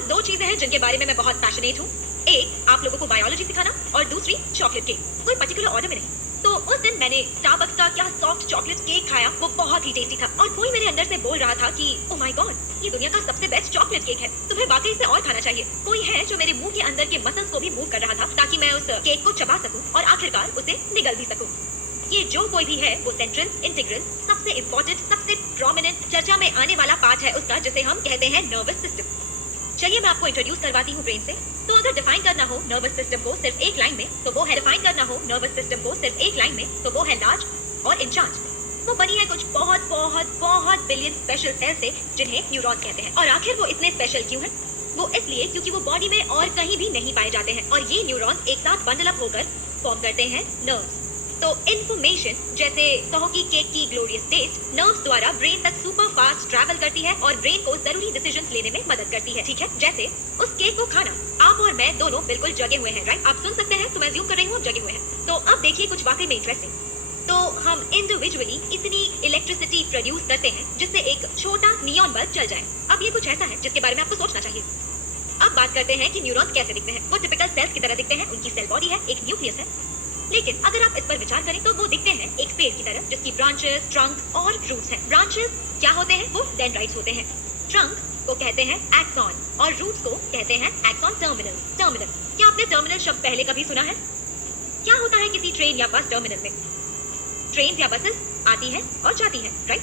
बस दो चीजें हैं जिनके बारे में मैं बहुत पैशनेट हूँ। एक, आप लोगों को बायोलॉजी सिखाना, और दूसरी चॉकलेट केक। कोई पर्टिकुलर ऑर्डर में नहीं। तो उस दिन मैंने स्टारबक्स का क्या सॉफ्ट चॉकलेट केक खाया, वो बहुत ही टेस्टी था। और कोई मेरे अंदर से बोल रहा था कि ओह माय गॉड, ये दुनिया का सबसे बेस्ट चॉकलेट केक है, तुम्हें वाकई इसे और खाना चाहिए। कोई है जो मेरे मुंह के अंदर के मसल्स को भी मूव कर रहा था ताकि मैं उस केक को चबा सकूं और आखिरकार उसे निगल भी सकूं। ये जो कोई भी है वो सेंट्रल, इंटीग्रल, सबसे इम्पोर्टेंट, सबसे प्रोमिनेंट, चर्चा में आने वाला पार्ट है उसका, जिसे हम कहते हैं नर्वस सिस्टम। चलिए मैं आपको इंट्रोड्यूस करवाती हूँ ब्रेन से। तो अगर डिफाइन करना हो नर्वस सिस्टम को सिर्फ एक लाइन में, तो वो है लार्ज और इंचार्ज। वो बनी है कुछ बहुत बहुत बहुत बिलियन स्पेशल सेल से, जिन्हें न्यूरॉन्स कहते हैं। और आखिर वो इतने स्पेशल क्यों हैं? वो इसलिए क्योंकि वो बॉडी में और कहीं भी नहीं पाए जाते हैं, और ये न्यूरॉन्स एक साथ बंडल अप होकर फॉर्म करते हैं नर्व्स। तो इन्फॉर्मेशन, जैसे कहो कि केक की ग्लोरियस टेस्ट, नर्व्स द्वारा ब्रेन तक सुपर फास्ट ट्रैवल करती है और ब्रेन को जरूरी डिसीजंस लेने में मदद करती है। ठीक है, जैसे उस केक को खाना। आप और मैं दोनों बिल्कुल जगे हुए हैं, राइट? आप सुन सकते हैं, तो मैं ज्यूम कर रही हूँ आप जगे हुए हैं। तो अब देखिए कुछ वाकई में इंटरेस्टिंग। तो हम इंडिविजुअली इतनी इलेक्ट्रिसिटी प्रोड्यूस करते हैं जिससे एक छोटा नियॉन बल्ब जल जाए। अब ये कुछ ऐसा है जिसके बारे में आपको सोचना चाहिए। अब बात करते हैं कि न्यूरॉन्स कैसे दिखते हैं। वो टिपिकल सेल्स की तरह दिखते हैं, उनकी सेल बॉडी है, एक न्यूक्लियस है। लेकिन अगर आप इस पर विचार करें तो वो दिखते हैं एक पेड़ की तरह, जिसकी ब्रांचेस, ट्रंक और रूट्स हैं। ब्रांचेस क्या होते हैं? वो डेंड्राइट्स होते हैं। ट्रंक को कहते हैं एक्सॉन और रूट्स को कहते हैं एक्सॉन टर्मिनल। क्या आपने टर्मिनल शब्द पहले कभी सुना है? क्या होता है किसी ट्रेन या बस टर्मिनल में? ट्रेन या बसेस आती है और जाती है, राइट?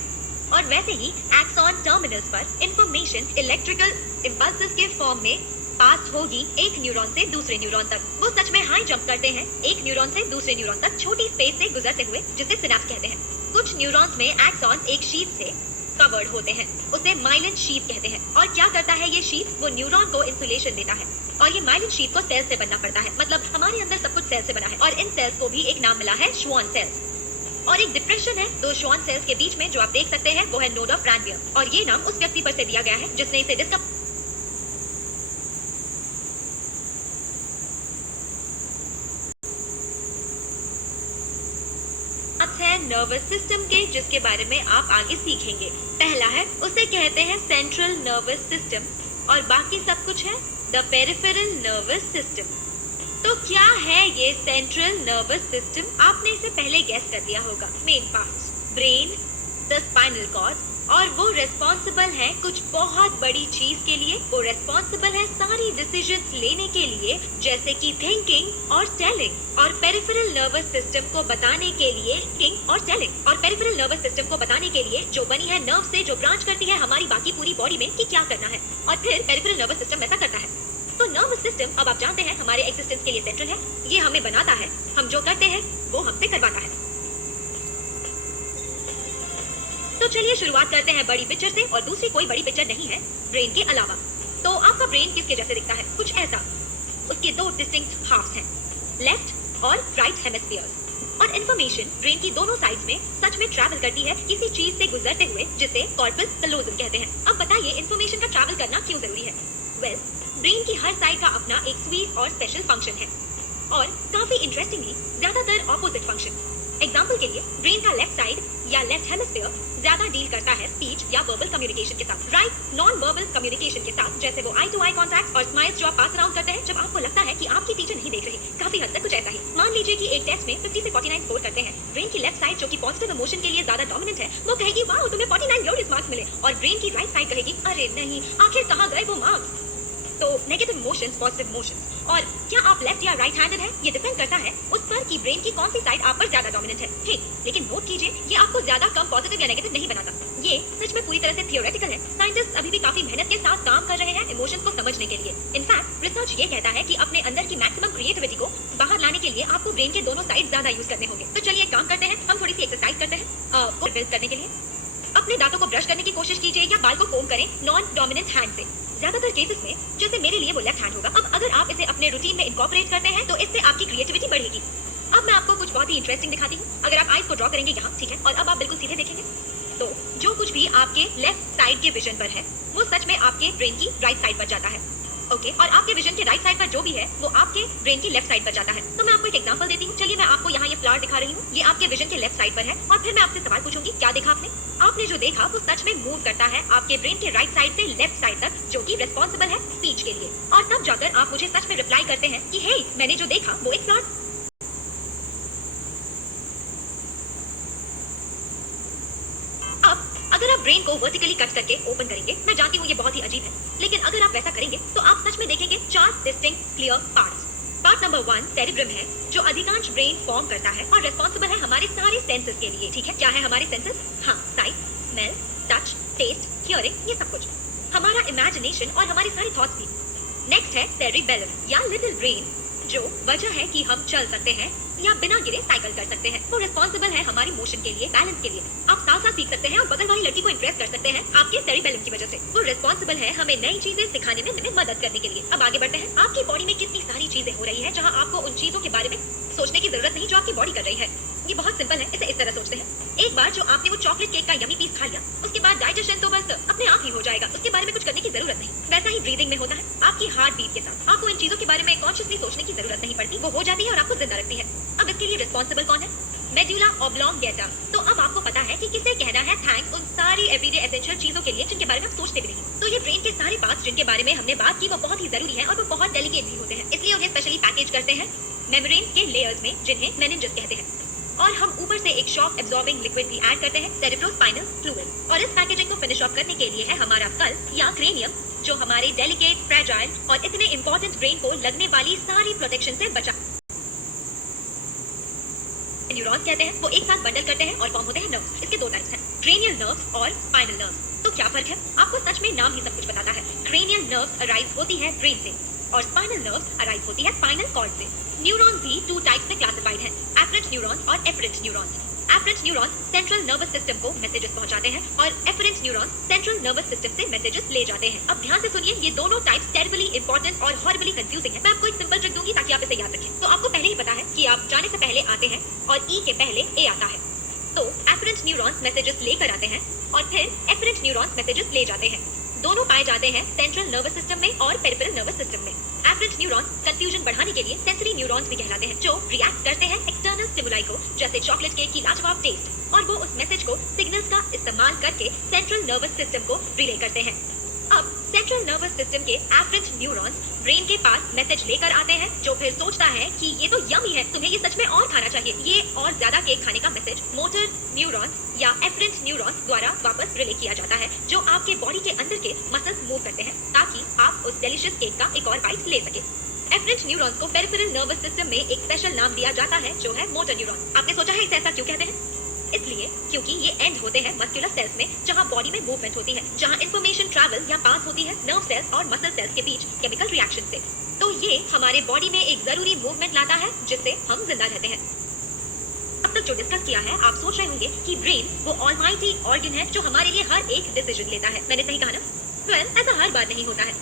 और वैसे ही एक्सॉन टर्मिनल्स पर इंफॉर्मेशन इलेक्ट्रिकल इंपल्सेस के फॉर्म में पास होगी एक न्यूरॉन से दूसरे न्यूरॉन तक। वो सच में हाई जंप करते हैं एक न्यूरॉन से दूसरे न्यूरॉन तक, छोटी स्पेस से गुजरते हुए, जिसे सिनेप्स कहते हैं। कुछ न्यूरॉन्स में एक्सॉन एक शीट से कवर्ड होते हैं, उसे माइलिन शीट कहते हैं। और क्या करता है ये शीट? वो न्यूरॉन को इंसुलेशन देता है। और ये माइलिन शीट को सेल से बनना पड़ता है, मतलब हमारे अंदर सब कुछ सेल से बना है। और इन सेल्स को भी एक नाम मिला है श्वान सेल्स। और एक डिप्रेशन है दो श्वान सेल्स के बीच में, जो आप देख सकते हैं, वो है नोड ऑफ रैनवियर। और ये नाम उस व्यक्ति पर से दिया गया है जिसने इसे डिस्कवर है नर्वस सिस्टम के, जिसके बारे में आप आगे सीखेंगे। पहला है, उसे कहते हैं सेंट्रल नर्वस सिस्टम, और बाकी सब कुछ है द पेरिफेरल नर्वस सिस्टम। तो क्या है ये सेंट्रल नर्वस सिस्टम? आपने इसे पहले गेस कर दिया होगा। Main parts, brain, the spinal cord, और वो रेस्पॉन्सिबल है कुछ बहुत बड़ी चीज के लिए। वो रेस्पॉन्सिबल है सारी डिसीजंस लेने के लिए, जैसे कि थिंकिंग और टेलिंग। और पेरिफेरल नर्वस सिस्टम को बताने के लिए पेरिफेरल नर्वस सिस्टम को बताने के लिए जो बनी है नर्व से, जो ब्रांच करती है हमारी बाकी पूरी बॉडी में कि क्या करना है, और फिर पेरिफेरल नर्वस सिस्टम वैसा करता है। तो नर्वस सिस्टम, अब आप जानते हैं, हमारे एक्सिस्टेंस के लिए सेंट्रल है। ये हमें बनाता है, हम जो करते हैं वो हमसे करवाता है। तो चलिए शुरुआत करते हैं बड़ी पिक्चर से, और दूसरी कोई बड़ी पिक्चर नहीं है ब्रेन के अलावा। तो आपका ब्रेन किसके जैसे दिखता है? कुछ ऐसा। उसके दो डिस्टिंक्ट हाफ्स हैं, लेफ्ट और राइट हेमिस्फीयर्स। और इंफॉर्मेशन ब्रेन की दोनों साइड्स में सच में ट्रैवल करती है किसी चीज से गुजरते हुए, जिसे कॉर्पस कलोजम कहते हैं। अब बताइए इंफॉर्मेशन का ट्रैवल करना क्यों जरूरी है? वेल, ब्रेन की हर साइड का अपना एक स्वीट और स्पेशल फंक्शन है, और काफी इंटरेस्टिंगली ज्यादातर ऑपोजिट फंक्शन। एग्जाम्पल के लिए, ब्रेन का लेफ्ट साइड या लेफ्ट हेमिस्फीयर ज्यादा डील करता है स्पीच या वर्बल कम्युनिकेशन के साथ, राइट नॉन वर्बल कम्युनिकेशन के साथ, जैसे वो आई टू आई कॉन्टैक्ट और स्माइल्स जो आप पास अराउंड करते हैं जब आपको लगता है कि आपकी टीचर नहीं देख रही। काफी हद तक कुछ ऐसा ही। मान लीजिए कि एक टेस्ट में 50 से 49 स्कोर करते हैं। ब्रेन की लेफ्ट साइड, जो कि पॉजिटिव इमोशन के लिए ज्यादा डोमिनेंट है, वो कहेगी वाओ तुम्हें 49 ग्लोरियस मार्क्स मिले। और ब्रेन की राइट साइड कहेगी अरे नहीं, आखिर कहाँ गए वो मार्क्स। तो नेगेटिव इमोशंस, पॉजिटिव इमोशंस। और क्या आप लेफ्ट या राइट हैंडेड हैं? ये डिपेंड करता है उस पर कि ब्रेन की कौन सी साइड आप पर ज्यादा डोमिनेंट है। हे, लेकिन नोट कीजिए, ये आपको ज्यादा कम पॉजिटिव या नेगेटिव नहीं बनाता। ये सच में पूरी तरह से थियोरेटिकल है। साइंटिस्ट अभी भी काफी मेहनत के साथ काम कर रहे हैं इमोशंस को समझने के लिए। इनफैक्ट रिसर्च ये कहता है कि अपने अंदर की मैक्सिमम क्रिएटिविटी को बाहर लाने के लिए आपको ब्रेन के दोनों साइड ज्यादा यूज करने होंगे। तो चलिए एक काम करते हैं, हम थोड़ी सी एक्सरसाइज करते हैं को बिल्ड करने के लिए। अपने दांतों को ब्रश करने की कोशिश कीजिए या बाल को कोम करें नॉन डोमिनेंट हैंड से। ज्यादातर केसेस में, जैसे मेरे लिए वो लेफ्ट हैंड होगा। अब अगर आप इसे अपने रूटीन में इनकॉर्पोरेट करते हैं तो इससे आपकी क्रिएटिविटी बढ़ेगी। अब मैं आपको कुछ बहुत ही इंटरेस्टिंग दिखाती हूँ। अगर आप आईज को ड्रॉ करेंगे यहाँ, ठीक है, और अब आप बिल्कुल सीधे देखेंगे, तो जो कुछ भी आपके लेफ्ट साइड के विजन पर है वो सच में आपके ब्रेन की राइट साइड पर जाता है। ओके, और आपके विजन के राइट साइड पर जो भी है वो आपके ब्रेन की लेफ्ट साइड पर जाता है। तो मैं आपको एक एग्जांपल देती हूँ। चलिए मैं आपको यहाँ ये फ्लावर दिखा रही हूँ, ये आपके विजन के लेफ्ट साइड पर है, और फिर मैं आपसे सवाल पूछूंगी, क्या देखा आपने? आपने जो देखा वो सच में मूव करता है आपके ब्रेन के राइट साइड से लेफ्ट साइड तक, जो कि रिस्पॉन्सिबल है स्पीच के लिए। और तब जाकर आप मुझे सच में रिप्लाई करते हैं कि हे, मैंने जो देखा वो एक फ्लावर। अब अगर आप ब्रेन को वर्टिकली कट करके ओपन करेंगे, मैं जानती हूँ ये बहुत ही अजीब है, लेकिन अगर आप वैसा करेंगे तो आप सच में देखेंगे 4 distinct clear parts. Part number 1 cerebrum है, जो अधिकांश ब्रेन फॉर्म करता है और रिस्पॉन्सिबल है हमारे सारे सेंसेस के लिए। ठीक है, क्या है हमारे सेंसेस? हाँ, sight, smell, touch, taste, hearing, ये सब कुछ, हमारा इमेजिनेशन और हमारे सारे थॉट्स भी। नेक्स्ट है सेरिबेलम या लिटिल ब्रेन, जो वजह है कि हम चल सकते हैं या बिना गिरे साइकिल कर सकते हैं। वो रिस्पॉन्सिबल है हमारी मोशन के लिए, बैलेंस के लिए। आप सालसा सीख सकते हैं और बगल वाली लड़की को इम्प्रेस कर सकते हैं आपके सेरिबेलम की वजह से। वो रिस्पॉन्सिबल है हमें नई चीजें सिखाने में हमें मदद करने के लिए। अब आगे बढ़ते हैं। आपकी बॉडी में कितनी सारी चीजें हो रही है जहाँ आपको उन चीजों के बारे में सोचने की जरूरत नहीं जो आपकी बॉडी कर रही है। ये बहुत सिंपल है, इसे इस तरह सोचते हैं। एक बार जो आपने वो चॉकलेट केक का यमी पीस खा लिया, उसके बाद डाइजेशन तो बस अपने आप ही हो जाएगा, उसके बारे में कुछ करने की जरूरत नहीं। वैसा ही ब्रीदिंग में होता है। आपकी हार्ट बीट के साथ आपको इन चीजों के बारे में कॉन्शियसली सोचने की जरूरत नहीं पड़ती, वो हो जाती है और आपको जिंदा रखती है। अब इसके लिए रिस्पॉन्सिबल कौन है? Medulla oblongata. तो अब आपको पता है कि किसे कहना है थैंक्स उन सारी एवरीडे एसेंशियल चीजों के लिए जिनके बारे में हम सोचते भी नहीं। तो ये ब्रेन के सारे पार्ट्स जिनके बारे में हमने बात की वो बहुत ही जरूरी है और वो बहुत डेलिकेट भी होते हैं, इसलिए उन्हें स्पेशली पैकेज करते हैं मेम्ब्रेन के लेयर्स में, जिन्हें मेनिंजेस कहते हैं। और हम ऊपर से एक शॉक एब्जॉर्बिंग लिक्विड भी ऐड करते हैं, सेरेब्रोस्पाइनल फ्लूइड। और इस पैकेजिंग को फिनिश ऑफ करने के लिए है हमारा स्कल या क्रेनियम, जो हमारे डेलिकेट, फ्रेजाइल और इतने इंपॉर्टेंट ब्रेन को लगने वाली सारी प्रोटेक्शन से बचा। न्यूरॉन्स कहते हैं, वो एक साथ बंडल करते हैं और फॉर्म होते हैं नर्व्स। इसके 2 टाइप्स हैं, क्रेनियल नर्व्स और स्पाइनल नर्व्स। तो क्या फर्क है? आपको सच में नाम ही सब कुछ बताता है। क्रेनियल नर्व्स अराइज होती है ब्रेन से और स्पाइनल नर्व्स अराइज होती है स्पाइनल कॉर्ड से। न्यूरॉन्स भी 2 टाइप्स में क्लासिफाइड हैं, एफरेंट न्यूरॉन और efferent neurons. Afferent neurons central nervous system को मैसेजेस पहुंचाते हैं और efferent neurons central nervous system से मैसेजेस ले जाते हैं। अब ध्यान से सुनिए, ये दोनों टाइप्स टेरिबली इंपॉर्टेंट और हॉरिबली कंफ्यूजिंग है। मैं आपको एक सिंपल ट्रिक दूंगी ताकि आप इसे याद रखें। तो आपको पहले ही पता है कि आप जाने से पहले आते हैं और ई के पहले ए आता है। तो एफरेंट न्यूरॉन्स मैसेजेस लेकर आते हैं और फिर एफरेंट न्यूरॉन्स मैसेजेस ले जाते हैं। दोनों पाए जाते हैं सेंट्रल नर्वस सिस्टम में और पेरिफेरल नर्वस सिस्टम में। एफरेंट न्यूरॉन्स कंफ्यूजन बढ़ाने के लिए सेंसरी न्यूरॉन्स भी कहलाते हैं, जो रिएक्ट करते हैं एक्सटर्नल स्टिमुलाई को, जैसे चॉकलेट केक की लाजवाब टेस्ट, और वो उस मैसेज को सिग्नल्स का इस्तेमाल करके सेंट्रल नर्वस सिस्टम को रिले करते हैं। अब सेंट्रल नर्वस सिस्टम के एफरेंट न्यूरॉन्स ब्रेन के पास मैसेज लेकर आते हैं, जो फिर सोचता है कि ये तो यमी है, तुम्हें ये सच में और खाना चाहिए। ये और ज्यादा केक खाने का मैसेज मोटर न्यूरॉन्स या एफरेंट न्यूरॉन्स द्वारा वापस रिले किया जाता है, जो आपके बॉडी के अंदर के मसल्स मूव करते हैं ताकि आप उस डिलीशियस केक का एक और बाइट ले सके। एफरेंट न्यूरॉन्स को पेरिफेरल नर्वस सिस्टम में एक स्पेशल नाम दिया जाता है, जो है मोटर न्यूरॉन। आपने सोचा है इसे ऐसा क्यों कहते हैं? इसलिए क्योंकि ये एंड होते हैं मस्कुलर सेल्स में, जहां बॉडी में मूवमेंट होती है, जहां इंफॉर्मेशन ट्रैवल या पास होती है नर्व सेल्स और मसल सेल्स के बीच केमिकल रिएक्शन से। तो ये हमारे बॉडी में एक जरूरी मूवमेंट लाता है जिससे हम जिंदा रहते हैं। अब तक जो डिस्कस किया है, आप सोच रहे होंगे कि ब्रेन वो ऑलमाइटी ऑर्गन है जो हमारे लिए हर एक डिसीजन लेता है। मैंने सही कहा ना? वेल, ऐसा हर बार नहीं होता है।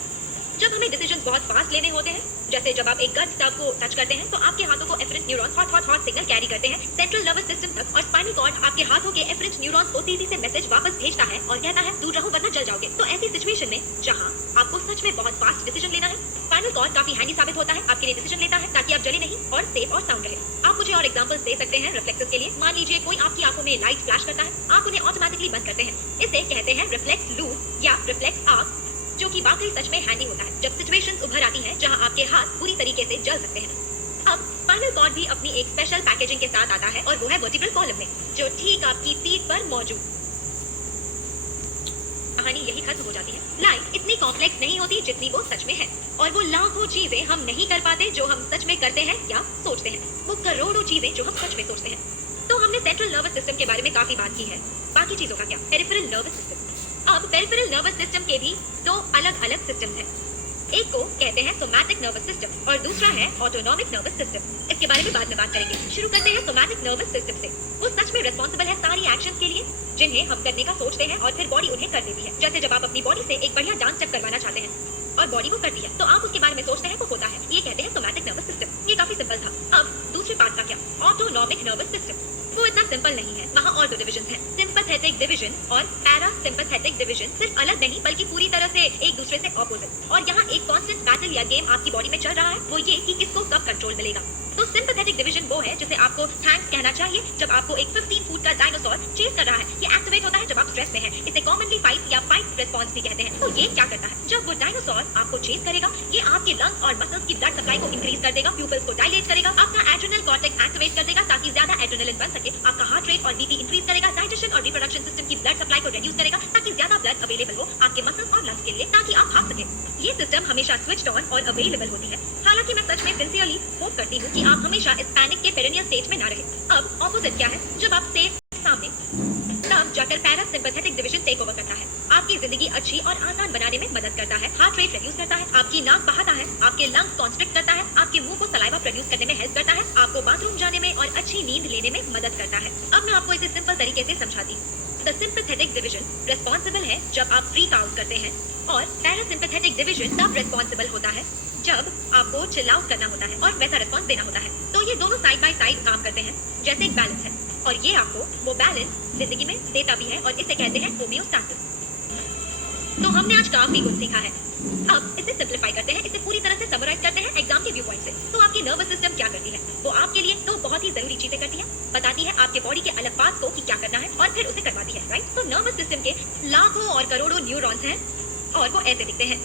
जब हमें डिसीजंस बहुत फास्ट लेने होते हैं, जैसे जब आप एक गट स्टव को टच करते हैं, तो आपके हाथों को afferent neurons hot signal carry करते हैं सेंट्रल नर्वस सिस्टम तक, और स्पाइनल कॉर्ड आपके हाथों के एफरेंट न्यूरॉन्स को तेजी से मैसेज वापस भेजता है और कहता है दूर रहो वरना जल जाओगे। तो ऐसी सिचुएशन में जहां आपको सच में बहुत फास्ट डिसीजन लेना है, स्पाइनल कॉर्ड काफी हैंडी साबित होता है, आपके लिए डिसीजन लेता है ताकि आप जले नहीं और सेफ और साउंड रहे। आप मुझे और एग्जांपल्स दे सकते हैं रिफ्लेक्सेस के लिए। मान लीजिए कोई आपकी आंखों में लाइट फ्लैश करता है, आप उन्हें ऑटोमेटिकली बंद करते हैं। इसे कहते हैं रिफ्लेक्स लूज या रिफ्लेक्स आर्क, जो कि वाकई सच में हैंडी होता है जब सिचुएशंस उभर आती हैं जहां आपके हाथ पूरी तरीके से जल सकते हैं। अब स्पाइनल कॉर्ड भी अपनी एक स्पेशल पैकेजिंग के साथ आता है और वो है वर्टिब्रल कॉलम में, जो ठीक आपकी पीठ पर मौजूद। कहानी यही खत्म हो जाती है। लाइफ इतनी कॉम्प्लेक्स नहीं होती जितनी वो सच में है, और वो लाखों चीजें हम नहीं कर पाते जो हम सच में करते हैं या सोचते हैं, वो करोड़ों चीजें जो हम सच में सोचते हैं। तो हमने सेंट्रल नर्वस सिस्टम के बारे में काफी बात की है, बाकी चीजों का क्या? Peripheral nervous system. अब पेरिफेरल नर्वस सिस्टम के भी 2 अलग-अलग सिस्टम्स हैं। एक को कहते हैं सोमैटिक नर्वस सिस्टम और दूसरा है ऑटोनॉमिक नर्वस सिस्टम। इसके बारे में बाद में बात करेंगे। शुरू करते हैं सोमैटिक नर्वस सिस्टम से। वो सच में रिस्पॉन्सिबल है सारी एक्शंस के लिए जिन्हें हम करने का सोचते हैं और फिर बॉडी उन्हें कर देती है। जैसे जब आप अपनी बॉडी से एक बढ़िया डांस स्टेप करवाना चाहते हैं और बॉडी को करती है, तो आप उसके बारे में सोचते हैं, वो होता है। ये कहते हैं सोमैटिक नर्वस सिस्टम। ये काफी सिंपल था। अब दूसरे पार्ट का क्या? Autonomic nervous system. वो इतना सिंपल नहीं है, वहाँ और दो डिविजन हैं, सिंपैथेटिक डिवीजन और पैरासिम्पैथेटिक डिवीजन। सिर्फ अलग नहीं बल्कि पूरी तरह से एक दूसरे से ऑपोजिट। और यहाँ एक कांस्टेंट बैटल या गेम आपकी बॉडी में चल रहा है, वो ये कि किसको कब कंट्रोल मिलेगा। तो सिंपैथेटिक डिवीजन वो है जिसे आपको थैंक्स कहना चाहिए जब आपको एक 15 फुट का डायनासोर चेस कर रहा है। ये एक्टिवेट होता है जब आप स्ट्रेस में हैं। इसे कॉमनली फाइट या फाइट रिस्पांस भी कहते हैं। तो ये क्या करता है, जब वो डायनासोर आपको चेस करेगा, ये आपके लंग्स और मसल्स की ब्लड सप्लाई को इंक्रीज कर देगा, प्यूपल्स को डायलेट करेगा, आपका एड्रेनल कॉर्टेक्स एक्टिवेट कर देगा ताकि ज्यादा एड्रेनलिन बन सके, आपका हार्ट रेट और बीपी इंक्रीज करेगा, डाइजेशन और रिप्रोडक्शन सिस्टम की ब्लड सप्लाई को रिड्यूस करेगा ताकि ज्यादा ब्लड अवेलेबल हो आपके मसल्स और लंग्स के लिए, ताकि आप भाग सके। ये सिस्टम हमेशा स्विच्ड ऑन और अवेलेबल होती है। हालांकि मैं सच में सिंसियरली होप करती हूँ कि आप हमेशा इस पैनिक के पेरिनियल स्टेज में ना रहे। अब ऑपोजिट क्या है, जब आप सेफ सामने, तब जाकर पैरासिम्पैथेटिक डिवीजन टेक ओवर करता है, आपकी जिंदगी अच्छी और आसान बनाने में मदद करता है, हार्ट रेट रिड्यूस करता है, आपकी नाक बहाता है, आपके लंग्स कॉन्स्ट्रिक्ट करता है, आपके मुंह को सलाइवा प्रोड्यूस करने में हेल्प करता है, आपको बाथरूम जाने में और अच्छी नींद लेने में मदद करता है। अब मैं आपको इसे सिंपल तरीके से समझाती हूँ। द सिंपैथेटिक डिवीजन रिस्पॉन्सिबल है जब आप फ्रीक आउट करते हैं, और पैरासिम्पैथेटिक डिवीजन तब रिस्पॉन्सिबल होता है जब आपको चिल आउट करना होता है और वैसा रिस्पॉन्स देना होता है। तो ये दोनों साइड बाय साइड काम करते हैं जैसे एक बैलेंस है, और ये आपको वो बैलेंस जिंदगी में देता भी है, और इसे कहते हैं होम्योस्टैसिस। तो हमने आज काफी कुछ सीखा है। अब इसे सिंपलीफाई करते हैं, इसे पूरी तरह से समराइज करते हैं एग्जाम के व्यू पॉइंट से। तो आपकी नर्वस सिस्टम क्या करती है, वो आपके लिए तो बहुत ही जरूरी चीजें करती है, बताती है आपके बॉडी के अलग पार्ट्स को कि क्या करना है और फिर उसे करवाती है, राइट। तो नर्वस सिस्टम के लाखों और करोड़ों न्यूरॉन्स हैं और वो ऐसे दिखते हैं।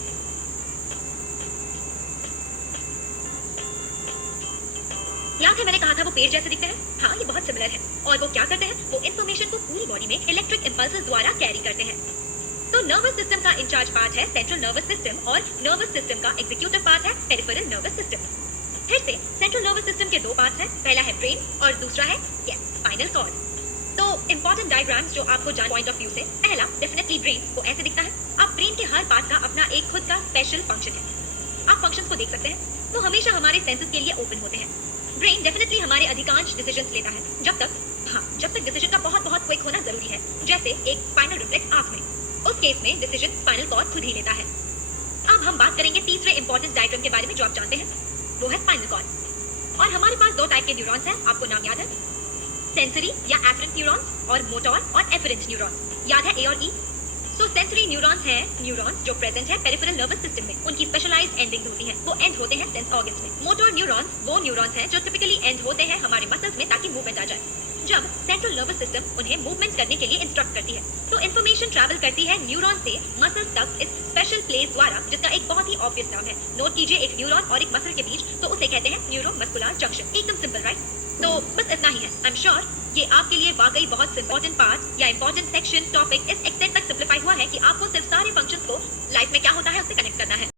याद है मैंने कहा था वो पेड़ जैसे दिखते हैं? हाँ, ये बहुत सिमिलर है। और वो क्या करते हैं, वो इन्फॉर्मेशन को पूरी बॉडी में इलेक्ट्रिक इंपल्सेस द्वारा कैरी करते हैं। तो नर्वस सिस्टम का इंचार्ज पार्ट है सेंट्रल नर्वस सिस्टम, और नर्वस सिस्टम का एग्जीक्यूटिव पार्ट है पेरिफेरल नर्वस सिस्टम। फिर से सेंट्रल नर्वस सिस्टम के दो पार्ट्स हैं, पहला है ब्रेन और दूसरा है स्पाइनल कॉर्ड। तो इंपॉर्टेंट डायग्राम्स जो आपको जान पॉइंट ऑफ व्यू से, पहला डेफिनेटली ब्रेन, वो ऐसे दिखता है। अब ब्रेन के हर पार्ट का अपना एक खुद का स्पेशल फंक्शन है। आप फंक्शंस को देख सकते हैं, तो हमेशा हमारे सेंसेस के लिए ओपन होते हैं। ब्रेन डेफिनेटली हमारे अधिकांश डिसीजंस लेता है, जब तक डिसीजन का बहुत बहुत क्विक होना जरूरी है, जैसे एक स्पाइनल रिफ्लेक्स आंख में। उस केस में डिसीजन स्पाइनल कॉर्ड खुद ही लेता है। अब हम बात करेंगे तीसरे इंपॉर्टेंट डायग्राम के बारे में जो आप जानते हैं, वो है स्पाइनल कॉर्ड। और हमारे पास दो टाइप के न्यूरॉन्स हैं, आपको नाम याद है, सेंसरी या एफरेंट न्यूरॉन्स और मोटोर और एफरेंट न्यूरॉन्स। याद है ए और ई? तो सेंसरी न्यूरॉन्स हैं न्यूरॉन्स जो प्रेजेंट है पेरिफेरल नर्वस सिस्टम में, उनकी स्पेशलाइज्ड एंडिंग्स होती हैं, वो एंड होते हैं सेंस ऑर्गन्स में। मोटोर न्यूरॉन्स वो न्यूरॉन्स हैं जो टिपिकली एंड होते हैं हमारे मसल्स में ताकि मूवमेंट आ जाए, जब सेंट्रल नर्वस सिस्टम उन्हें मूवमेंट करने के लिए इंस्ट्रक्ट करती है। तो इन्फॉर्मेशन ट्रैवल करती है न्यूरॉन से मसल्स तक इस स्पेशल प्लेस द्वारा, जिसका एक बहुत ही ऑब्वियस नाम है। नोट कीजिए, एक न्यूरॉन और एक मसल के बीच, तो उसे कहते हैं न्यूरोमस्कुलर जंक्शन। एकदम सिंपल, राइट? तो बस इतना ही है। आई एम श्योर ये आपके लिए वाकई बहुत इंपॉर्टेंट पार्ट या इंपॉर्टेंट सेक्शन टॉपिक इस एक्सटेंट तक सिंप्लीफाई हुआ है कि आपको सिर्फ सारे फंक्शंस को लाइफ में क्या होता है उससे कनेक्ट करना है।